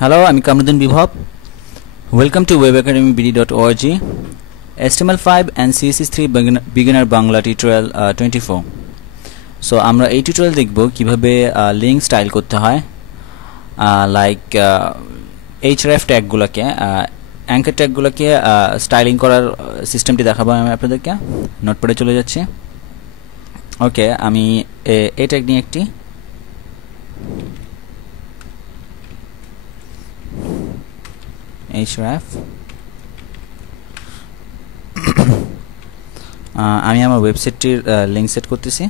Hello, I'm Kamruddin Bibhav. Welcome to webacademybd.org. HTML5 and CSS3 beginner Bangla tutorial 24. So আমরা এই tutorial দেখব কিভাবে link style করতে হয়, লাইক href ট্যাগগুলোকে অ্যাঙ্কার ট্যাগগুলোকে স্টাইলিং করার সিস্টেমটি দেখাবো আমি আপনাদেরকে। নোটপ্যাডে চলে যাচ্ছি। ওকে, আমি এই ট্যাগ নিয়ে একটি href আমি আমার ওয়েবসাইটটির লিংক সেট করতেছি।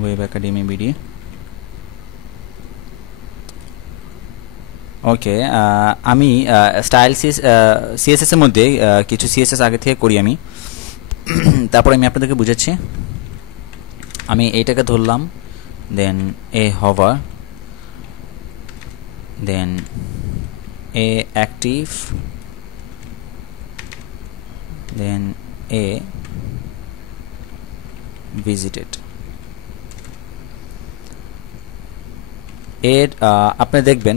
Web academy BD. ওকে, আমি স্টাইল সিএসএস এর মধ্যে কিছু সিএসএস আগে থেকে করি আমি, তারপরে আমি আপনাদেরকে বুঝাচ্ছি। আমি এইটাকে ধরলাম, দেন এ hover, দেন এ অ্যাক্টিভ, দেন এ ভিজিটেড। এর আপনি দেখবেন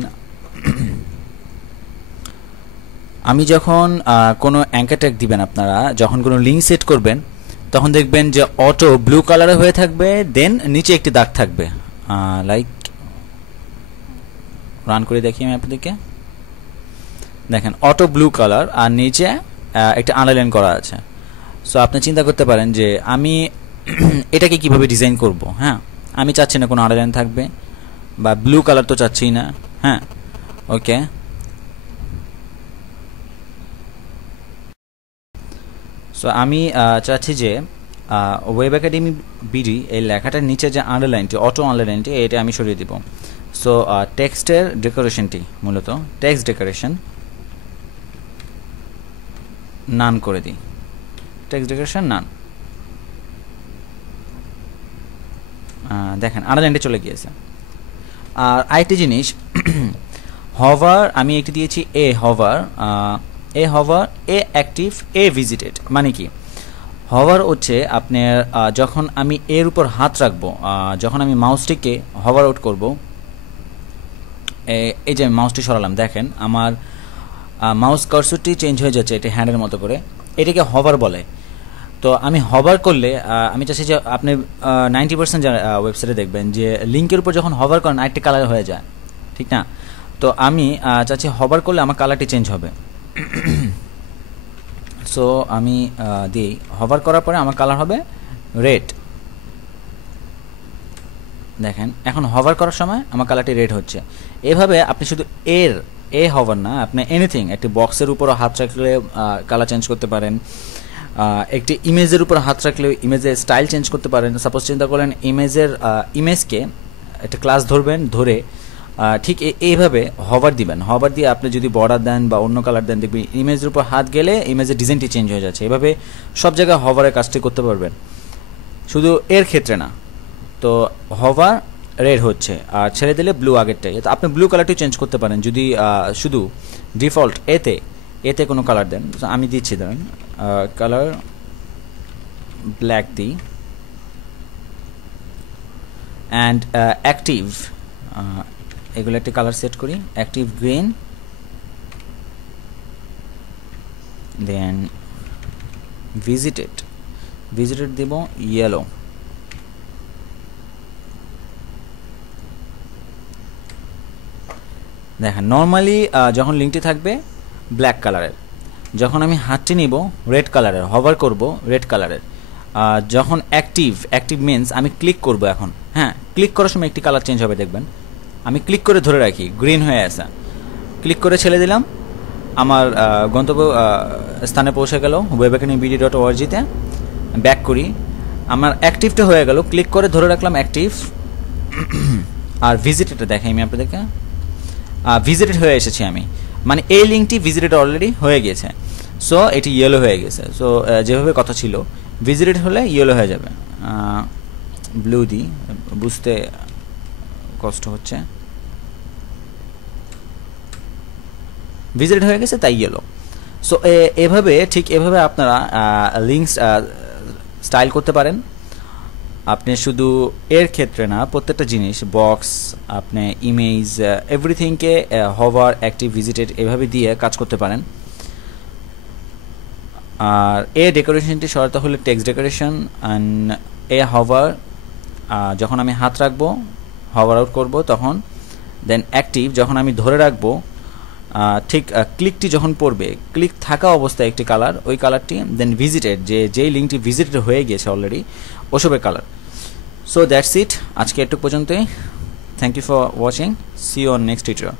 আমি যখন কোনো অ্যাঙ্কার ট্যাগ দিবেন, আপনারা যখন কোনো লিঙ্ক সেট করবেন তখন দেখবেন যে অটো ব্লু কালারে হয়ে থাকবে, দেন নিচে একটি দাগ থাকবে। লাইক রান করে দেখি আমি আপনাদেরকে। দেখেন অটো ব্লু কালার আর নিচে একটা আন্ডারলাইন করা আছে। সো আপনি চিন্তা করতে পারেন যে আমি এটাকে কিভাবে ডিজাইন করব। হ্যাঁ, আমি চাচ্ছি না কোনো আন্ডারলাইন থাকবে, বা ব্লু কালার তো চাচ্ছি না। হ্যাঁ, ওকে, সো আমি চাচ্ছি যে ওয়েব একাডেমি বিডি এই লেখাটার নিচে যে আন্ডারলাইনটি, অটো আন্ডারলাইনটি, এটা আমি সরিয়ে দিব। সো টেক্সটের ডেকোরেশনটি মূলত টেক্সট ডেকোরেশন নান করে দিই। টেক্সট ডেকোরেশন নান। দেখেন আন্ডারলাইনটি চলে গিয়েছে। আর আরেকটি জিনিস, হভার আমি একটি দিয়েছি এ হভার, এ অ্যাক্টিভ, এ ভিজিটেড। মানে কি, হভার হচ্ছে আপনার যখন আমি এর উপর হাত রাখবো, যখন আমি মাউসটিকে হভার আউট করব, এই যে আমি মাউসটি সরালাম, দেখেন আমার মাউস কার্সরটি চেঞ্জ হয়ে যাচ্ছে, এটা হ্যান্ডের মতো করে, এটাকে হভার বলে। তো আমি হভার করলে আমি চাচ্ছি যে আপনি 90% ওয়েবসাইটে দেখবেন যে লিঙ্কের উপর যখন হভার করেন আরেকটি কালার হয়ে যায়, ঠিক না? তো আমি চাচ্ছি হভার করলে আমার কালারটি চেঞ্জ হবে। সো আমি দিই হভার করার পরে আমার কালার হবে রেড। দেখেন এখন হভার করার সময় আমার কালারটি রেড হচ্ছে। এভাবে আপনি শুধু এ হভার না, আপনি এনিথিং, একটি বক্সের উপরও হাত রাখলে কালার চেঞ্জ করতে পারেন, একটি ইমেজের উপর হাত রাখলে ইমেজের স্টাইল চেঞ্জ করতে পারেন। সাপোজ চিন্তা করেন ইমেজকে একটা ক্লাস ধরবেন, ধরে ঠিক এইভাবে হভার দিবেন। হভার দিয়ে আপনি যদি বর্ডার দেন বা অন্য কালার দেন, দেখবেন ইমেজের উপর হাত গেলে ইমেজের ডিজাইনটি চেঞ্জ হয়ে যাচ্ছে। এভাবে সব জায়গায় হভারের কাজটি করতে পারবেন, শুধু এর ক্ষেত্রে না। তো হভার রেড হচ্ছে আর ছেড়ে দিলে ব্লু আগেরটাই। তো আপনি ব্লু কালারটি চেঞ্জ করতে পারেন যদি শুধু ডিফল্ট এতে কোনো কালার দেন। আমি দিচ্ছি, ধরেন কালার ব্ল্যাক দিই, অ্যান্ড অ্যাক্টিভ, এগুলো একটি কালার সেট করি, অ্যাক্টিভ গ্রিন, দেন ভিজিটেড দেব ইয়েলো। দেখেন নর্মালি যখন লিঙ্কটি থাকবে ব্ল্যাক কালারের, যখন আমি হাতটি নিব রেড কালারের, হভার করব রেড কালারের। যখন অ্যাক্টিভ মিনস আমি ক্লিক করব এখন, হ্যাঁ, ক্লিক করার সময় একটি কালার চেঞ্জ হবে, দেখবেন আমি ক্লিক করে ধরে রাখি গ্রিন হয়ে আসা, ক্লিক করে ছেড়ে দিলাম, আমার গন্তব্য স্থানে পৌঁছে গেল webacademybd.org-তে। ব্যাক করি, আমার অ্যাক্টিভটা হয়ে গেল, ক্লিক করে ধরে রাখলাম অ্যাক্টিভ। আর ভিজিটেডটা দেখাই আমি আপনাদেরকে, ভিজিটেড হয়ে এসেছি আমি, মানে এই লিঙ্কটি ভিজিটেড অলরেডি হয়ে গেছে। সো এটি ইয়েলো হয়ে গেছে। সো যেভাবে কথা ছিল ভিজিটেড হলে ইয়েলো হয়ে যাবে। ব্লু দিই, বুঝতে কষ্ট হচ্ছে। ভিজিট হয়ে গেছে তাই ইয়েলো। সো এভাবে ঠিক এভাবে আপনারা লিঙ্কস স্টাইল করতে পারেন। আপনি শুধু এর ক্ষেত্রে না, প্রত্যেকটা জিনিস বক্স, আপনি ইমেজ, এভরিথিংকে হভার, অ্যাক্টিভ, ভিজিটেড এভাবে দিয়ে কাজ করতে পারেন। আর এ ডেকোরেশনটি সরাতে হলে text decoration and a hover, যখন আমি হাত রাখবো হভার আউট করব তখন, দেন অ্যাক্টিভ যখন আমি ধরে রাখবো, ঠিক ক্লিকটি যখন পড়বে, ক্লিক থাকা অবস্থায় একটি কালার, ওই কালারটি, দেন ভিজিটেড যেই লিঙ্কটি ভিজিটেড হয়ে গেছে অলরেডি ওসবের কালার। সো দ্যাটস ইট, আজকে এটুকু পর্যন্তই। Thank you for watching, see you on next tutorial.